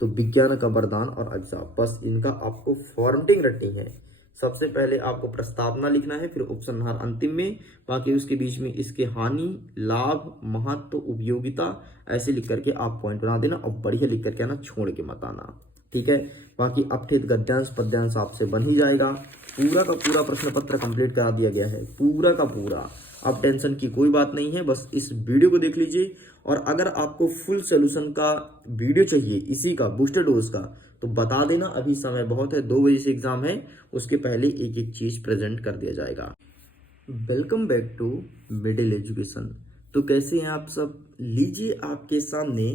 तो विज्ञान का वरदान और अभिशाप, बस इनका आपको फॉर्मेटिंग रटनी है। सबसे पहले आपको प्रस्तावना लिखना है, फिर उपसंहार अंतिम में, बाकी उसके बीच में इसके हानि, लाभ, महत्व, उपयोगिता ऐसे लिख करके आप पॉइंट बना देना और बढ़िया लिख करके आना, छोड़ के मत आना, ठीक है। बाकी अपठित गद्यांश पद्यांश आपसे बन ही जाएगा। पूरा का पूरा प्रश्न पत्र कंप्लीट करा दिया गया है, पूरा का पूरा। अब टेंशन की कोई बात नहीं है, बस इस वीडियो को देख लीजिए। और अगर आपको फुल सोल्यूशन का वीडियो चाहिए इसी का बूस्टर डोज का, तो बता देना, अभी समय बहुत है, 2 बजे से एग्जाम है, उसके पहले एक एक चीज प्रेजेंट कर दिया जाएगा। Welcome back to middle education. तो कैसे हैं आप सब? लीजिए आपके सामने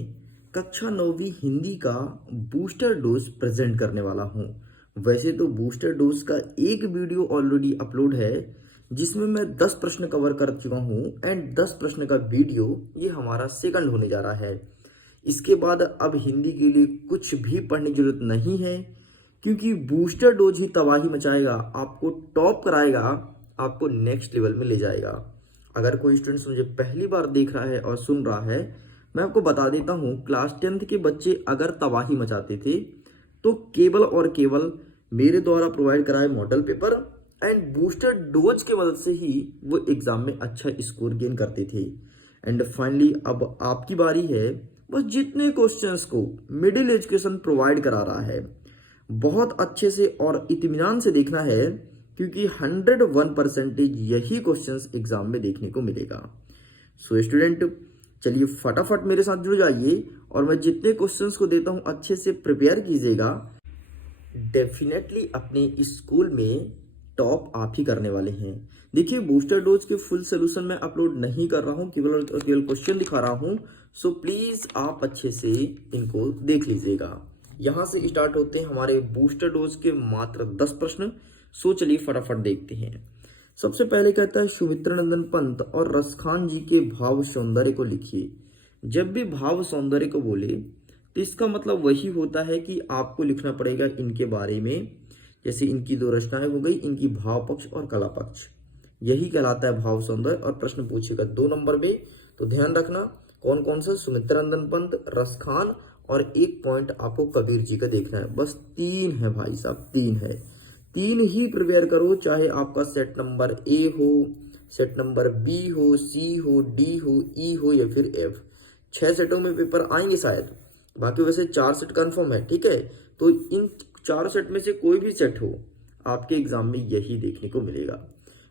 कक्षा 9वीं हिंदी का बूस्टर डोज प्रेजेंट करने वाला हूं। वैसे तो बूस्टर डोज का एक वीडियो ऑलरेडी अपलोड है जिसमें मैं 10 प्रश्न कवर कर चुका हूं, एंड 10 प्रश्न का वीडियो ये हमारा सेकंड होने जा रहा है। इसके बाद अब हिंदी के लिए कुछ भी पढ़ने की जरूरत नहीं है, क्योंकि बूस्टर डोज ही तबाही मचाएगा, आपको टॉप कराएगा, आपको नेक्स्ट लेवल में ले जाएगा। अगर कोई स्टूडेंट्स मुझे पहली बार देख रहा है और सुन रहा है, मैं आपको बता देता हूं, क्लास 10th के बच्चे अगर तबाही मचाते थे तो केवल और केवल मेरे द्वारा प्रोवाइड कराए model paper and booster dose के मदद से ही वो एग्जाम में अच्छा स्कोर गेन करते थे। एंड फाइनली अब आपकी बारी है। बस जितने क्वेश्चंस को मिडिल एजुकेशन प्रोवाइड करा रहा है, बहुत अच्छे से और इत्मीनान से देखना है, क्योंकि 101% यही क्वेश्चंस एग्जाम में देखने को मिलेगा। सो स्टूडेंट, चलिए फटाफट मेरे साथ जुड़ जाइए, और मैं जितने क्वेश्चंस को देता हूं अच्छे से प्रिपेयर कीजिएगा। डेफिनेटली अपने स्कूल में टॉप आप ही करने वाले हैं। देखिए, बूस्टर डोज के फुल सोल्यूशन मैं अपलोड नहीं कर रहा हूं, केवल और केवल क्वेश्चन दिखा रहा हूं। सो प्लीज आप अच्छे से इनको देख लीजिएगा। यहां से स्टार्ट होते हैं हमारे बूस्टर डोज के मात्र 10 प्रश्न। सो चलिए फटाफट देखते हैं। सबसे पहले कहता है, सुमित्रानंदन पंत और रसखान जी के भाव सौंदर्य को लिखिए। जब भी भाव सौंदर्य को बोले तो इसका मतलब वही होता है कि आपको लिखना पड़ेगा इनके बारे में, जैसे इनकी 2 रचनाएं हो गई, इनकी भाव पक्ष और कला पक्ष, यही कहलाता है भाव सौंदर्य। और प्रश्न पूछेगा 2 नंबर में, तो ध्यान रखना कौन कौन सा, सुमित्रानंदन पंत, रसखान, और 1 पॉइंट आपको कबीर जी का देखना है। बस 3 है भाई साहब, 3 है, 3 ही प्रिपेयर करो, चाहे आपका सेट नंबर ए हो, सेट नंबर बी हो, सी हो, डी हो, ई हो या फिर एफ। 6 सेटों में पेपर आएंगे शायद, बाकी वैसे 4 सेट कंफर्म है, ठीक है। तो इन 4 सेट में से कोई भी सेट हो, आपके एग्जाम में यही देखने को मिलेगा।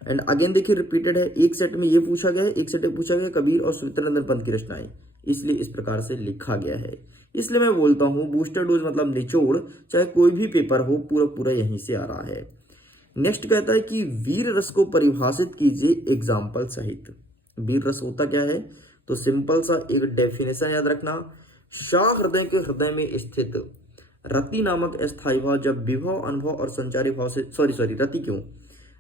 एंड अगेन देखिए, रिपीटेड है, एक सेट में ये पूछा गया है, एक सेट में पूछा गया कबीर और सुमित्रानंदन पंत की रचनाएं, इसलिए इस प्रकार से लिखा गया है। इसलिए मैं बोलता हूं बूस्टर डोज मतलब निचोड़, चाहे कोई भी पेपर हो, पूरा पूरा यहीं से आ रहा है। नेक्स्ट कहता है कि वीर रस को परिभाषित कीजिए एग्जाम्पल सहित। वीर रस होता क्या है? तो सिंपल सा एक डेफिनेशन याद रखना, शाह हृदय के हृदय में स्थित रति नामक अस्थायी भाव, जब विभव, अनुभव और संचारी भाव से, सॉरी रति क्यों,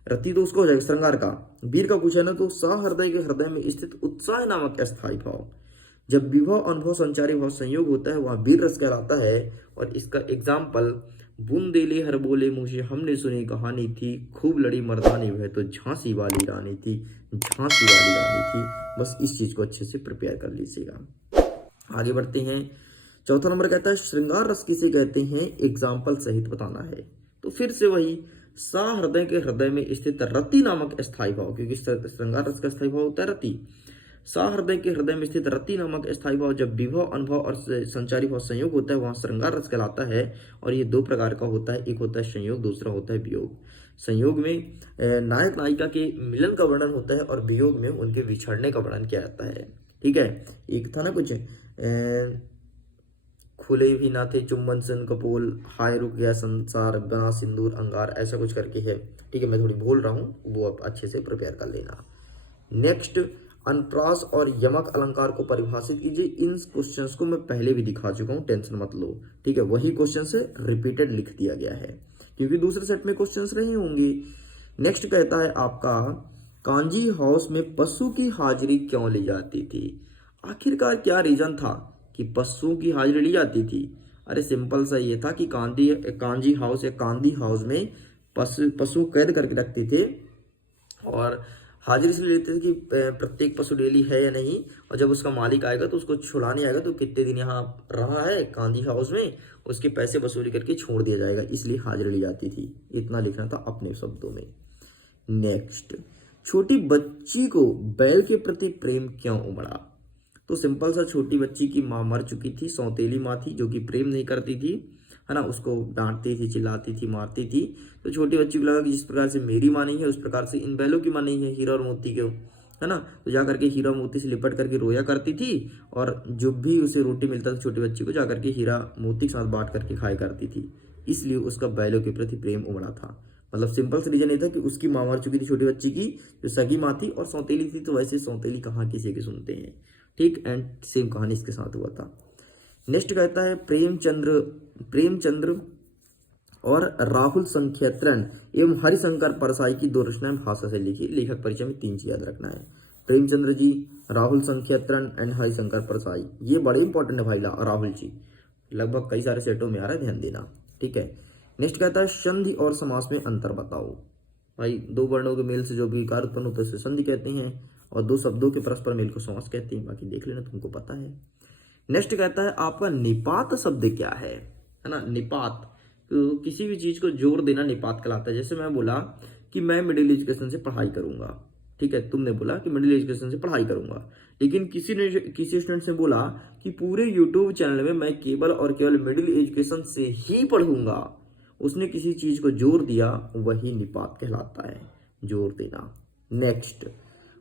रति तो उसको हो जाएगा श्रृंगार का, वीर का पूछा है ना, तो शाह हृदय के हृदय में स्थित उत्साह नामक अस्थायी भाव, जब विभव, अनुभव, संचारी भाव संयोग होता है, वहां वीर रस कहलाता है। और इसका एग्जाम्पल, बुंदेले हर बोले मुझे हमने सुनी कहानी थी, खूब लड़ी मर्दानी वह तो झांसी वाली रानी थी, झांसी वाली रानी थी। बस इस चीज को अच्छे से प्रिपेयर कर लीजिएगा। आगे बढ़ते हैं। चौथा नंबर कहता है, श्रृंगार रस किसे कहते हैं, एग्जाम्पल सहित बताना है। तो फिर से वही, सा हृदय के हृदय में स्थित रति नामक अस्थायी भाव, क्योंकि श्रृंगार रस का स्थायी भाव होता है रति। सा हृदय के हृदय में स्थित रति नामक स्थायी भाव, जब विभव, अनुभव और संचारी भाव संयोग होता है, वहां श्रृंगार रस कहलाता है। और ये 2 प्रकार का होता है, एक होता है संयोग, दूसरा होता है वियोग। संयोग में नायक नायिका के मिलन का वर्णन होता है, और वियोग में उनके बिछड़ने का वर्णन किया जाता है, ठीक है। एक था ना कुछ, खुले भी ना थे चुम्बन सन कपोल, हाय रुक गया संसार, बना सिंदूर अंगार, ऐसा कुछ करके है, ठीक है। मैं थोड़ी भूल रहा हूँ, वो आप अच्छे से प्रिपेयर कर लेना। नेक्स्ट, अनुप्रास और यमक अलंकार को परिभाषित कीजिए। इन क्वेश्चंस को मैं पहले भी दिखा चुका हूँ, टेंशन मत लो, ठीक है। वही क्वेश्चन से रिपीटेड लिख दिया गया है, क्योंकि दूसरे सेट में क्वेश्चंस रहे होंगे। नेक्स्ट कहता है आपका, कांजी हाउस में पशु की हाजिरी क्यों ली जाती थी? आखिरकार क्या रीजन था कि पशुओं की हाजिरी ली जाती थी? अरे सिंपल सा ये था कि कांजी हाउस या कांदी हाउस में पशु कैद करके रखते थे, और हाजिर इसलिए लेते थे कि प्रत्येक पशु डेली है या नहीं, और जब उसका मालिक आएगा तो उसको छुड़ाने आएगा तो कितने दिन यहाँ रहा है गांधी हाउस में, उसके पैसे वसूली करके छोड़ दिया जाएगा, इसलिए हाजिर ली जाती थी। इतना लिखना था अपने शब्दों में। नेक्स्ट, छोटी बच्ची को बैल के प्रति प्रेम क्यों उमड़ा? तो सिंपल सा, छोटी बच्ची की माँ मर चुकी थी, सौतेली माँ थी जो कि प्रेम नहीं करती थी, है ना, उसको डांटती थी, चिल्लाती थी, मारती थी। तो छोटी बच्ची को लगा कि जिस प्रकार से मेरी माँ नहीं है उस प्रकार से इन बैलों की माँ नहीं है, हीरा और मोती के, है ना। तो जा करके हीरा मोती से लिपट करके रोया करती थी, और जो भी उसे रोटी मिलता था छोटी बच्ची को जा करके हीरा मोती के साथ बांट करके खाया करती थी, इसलिए उसका बैलों के प्रति प्रेम उमड़ा था। मतलब सिंपल सा रीजन ये था कि उसकी माँ मर चुकी थी छोटी बच्ची की, जो सगी माँ थी, और सौतेली थी, तो वैसे सौतेली कहाँ किसी की सुनते हैं, ठीक। एंड सेम कहानी इसके साथ हुआ था। नेक्स्ट कहता है प्रेमचंद्र और राहुल संख्यत्रन एवं हरिशंकर परसाई की 2 रचनाएं भाषा से लिखी। लेखक परिचय में 3 चीज याद रखना है, प्रेमचंद्र जी, राहुल संख्यत्रन एंड हरिशंकर परसाई। ये बड़े इंपॉर्टेंट है भाई, राहुल जी लगभग कई सारे सेटों में आ रहा है, ध्यान देना, ठीक है। नेक्स्ट कहता है संधि और समास में अंतर बताओ। भाई 2 वर्णों के मेल से जो भी कार्य उत्पन्न होता है उसे संधि कहते हैं, और 2 शब्दों के परस्पर मेल को समास कहते हैं, बाकी देख लेना, तुमको पता है। नेक्स्ट कहता है आपका निपात शब्द क्या है ना। निपात, तो किसी भी चीज को जोर देना निपात कहलाता है। जैसे मैं बोला कि मैं मिडिल एजुकेशन से पढ़ाई करूंगा, ठीक है, तुमने बोला कि मिडिल एजुकेशन से पढ़ाई करूंगा, लेकिन किसी स्टूडेंट ने बोला कि पूरे यूट्यूब चैनल में मैं केवल और केवल मिडिल एजुकेशन से ही पढ़ूंगा, उसने किसी चीज को जोर दिया, वही निपात कहलाता है, जोर देना। नेक्स्ट,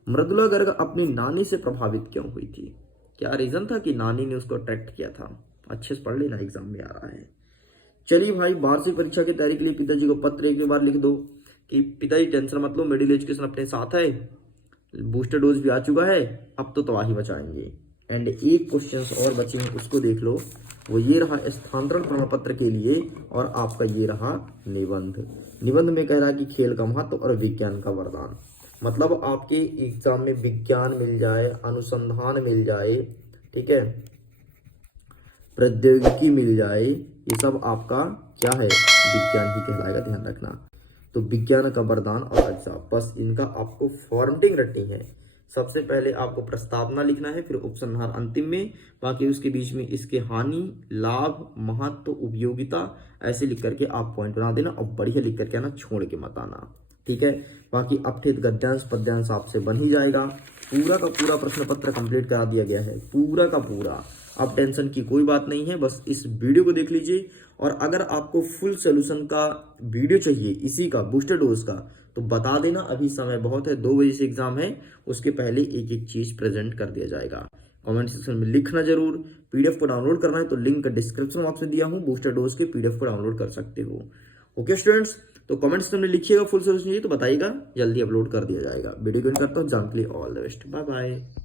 मृदुला गर्ग अपनी नानी से प्रभावित क्यों हुई थी? क्या रीजन था कि नानी ने उसको अट्रैक्ट किया था? अच्छे से पढ़ लेना, एग्जाम में आ रहा है। चलिए भाई, वार्षिक परीक्षा की तैयारी के लिए पिताजी को पत्र एक बार लिख दो कि पिताजी टेंशन मत लो, मिडिल एजुकेशन अपने साथ है, बूस्टर डोज भी आ चुका है, अब तो तबाही मचाएंगे। एंड एक क्वेश्चन और बचे हैं, उसको देख लो, वो ये रहा स्थानांतरण प्रमाण पत्र के लिए, और आपका ये रहा निबंध। निबंध में कह रहा है कि खेल का महत्व और विज्ञान का वरदान। मतलब आपके एग्जाम में विज्ञान मिल जाए, अनुसंधान मिल जाए, ठीक है, प्रौद्योगिकी मिल जाए, ये सब आपका क्या है, विज्ञान ही कहलाएगा, ध्यान रखना। तो विज्ञान का वरदान और अभिशाप, बस इनका आपको फॉर्मेटिंग रटनी है। सबसे पहले आपको प्रस्तावना लिखना है, फिर उपसंहार अंतिम में, बाकी उसके बीच में इसके हानि, लाभ, महत्व, उपयोगिता ऐसे लिख करके आप पॉइंट बना देना, और बढ़िया लिख करके आना, छोड़ के मत आना, ठीक है। बाकी अपठित गद्यांश पद्यांश आपसे बन ही जाएगा। पूरा का पूरा प्रश्न पत्र कंप्लीट करा दिया गया है, पूरा का पूरा। अब टेंशन की कोई बात नहीं है, बस इस वीडियो को देख लीजिए, और अगर आपको फुल सोल्यूशन का वीडियो चाहिए इसी का, बूस्टर डोज का, तो बता देना, अभी समय बहुत है, 2 बजे से एग्जाम है, उसके पहले एक एक चीज प्रेजेंट कर दिया जाएगा। कमेंट सेक्शन में लिखना जरूर। पीडीएफ को डाउनलोड करना है तो लिंक डिस्क्रिप्शन बॉक्स में दिया हूँ, बूस्टर डोज के पीडीएफ को डाउनलोड कर सकते हो। ओके स्टूडेंट्स, तो कमेंट सेक्शन में लिखिएगा फुल सोल्यूशन चाहिए तो बताइएगा, जल्दी अपलोड कर दिया जाएगा। वीडियो को करता हूँ, एग्जाम के लिए all the best, bye bye.